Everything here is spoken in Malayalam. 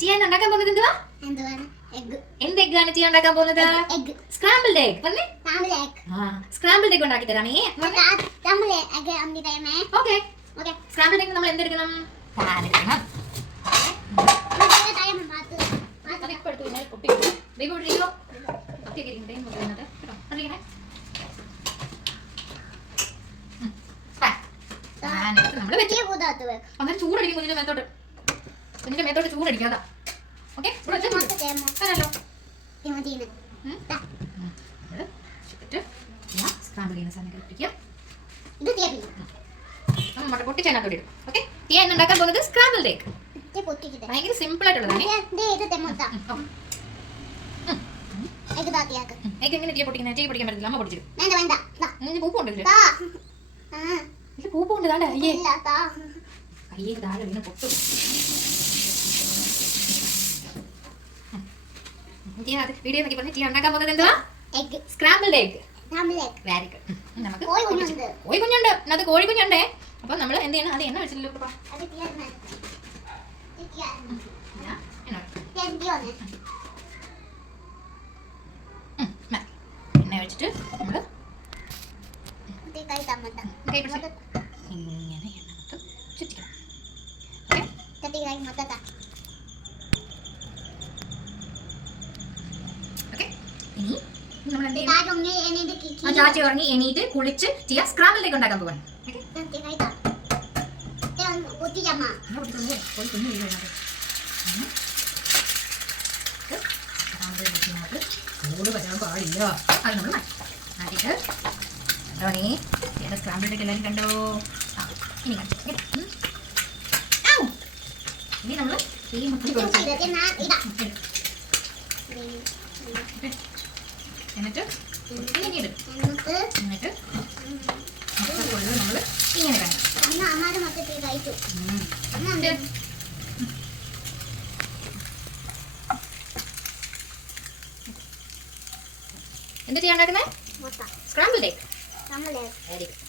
ടിയ ഉണ്ടാക്കാൻ പോകുന്നത് എന്തുവാ? എന്ത് എഗ് ആണ് ടിയ ഉണ്ടാക്കാൻ പോകുന്നത്? Scrambled egg. പറഞ്ഞേ. സ്ക്രാമ്പിൾഡ് എഗ് ഉണ്ടാക്കി തരാമേ. ഓക്കെ. സ്ക്രാമ്പിൾഡ് എഗ് നമ്മൾ എന്തെടുക്കണം? പാൻ എടുക്കണം. അങ്ങനെ ചൂടടിക്കും കുഞ്ഞിന്റെ മേത്തോട്ട് ചൂടടിക്കാതാ. ഓക്കെ, സ്ക്രാമ്പിൾ ചെയ്യുന്ന സാധനം കഴിപ്പിക്കാം. പൊട്ടിച്ചതിനകത്തോട്ട് ഇടും. ഓക്കെ, ടീ ഉണ്ടാക്കാൻ പോകുന്നത് സ്ക്രാമ്പിൾഡ് എഗ്. ഭയങ്കര സിമ്പിൾ ആയിട്ടുള്ളതാണ്. എഗ് എങ്ങനെ ടീ പൊട്ടിക്കുന്നത്? ടീ പൊട്ടിക്കാൻ പറ്റില്ല, അമ്മ പൊട്ടിച്ചിരും. പൂപ്പുണ്ടല്ലോ, പൂപ്പുണ്ട്. താണ്ട കയ്യേ താഴെ വീണ് പൊട്ടും. വീഡിയോ നോക്കി പറഞ്ഞ് ടീ ഉണ്ടാക്കാൻ പോകുന്നത് എന്തുവാ? Scrambled egg. Very good. നമുക്ക് കോഴിക്കുഞ്ഞുണ്ട്, അത് കോഴിക്കുഞ്ഞുണ്ടേ. അപ്പൊ നമ്മൾ എന്ത് ചെയ്യണം? അത് എണ്ണ വെച്ചില്ലല്ലോ. എണ്ണ വെച്ചിട്ട് നമ്മള് ഇങ്ങനെ എണ്ണ മൊത്തം ചുറ്റിക്കണം. ഓക്കെ, ഇനി നമ്മൾ എന്ത് ചെയ്യണം? ചാച്ചി ഉറങ്ങി എണീറ്റ് കുളിച്ച് ടിയ സ്ക്രാമ്പിൾഡ് എഗ് ഉണ്ടാക്കാൻ പോവാണ്. ചൂട് വരാൻ പാടില്ല. അത് നമ്മൾ മാറ്റിയിട്ട് കണ്ടോണേ. സ്ക്രാമ്പിൾഡ് എഗ് എല്ലാവരും കണ്ടോ? ഇനി ഇനി നമ്മൾ ഈ മുട്ടി എന്നിട്ട് എന്നിട്ട് നമ്മൾ ഇങ്ങനെ കാണാം. എന്താ ചെയ്യാൻ ഉണ്ടാക്കുന്നത്? Scrambled egg. Very good.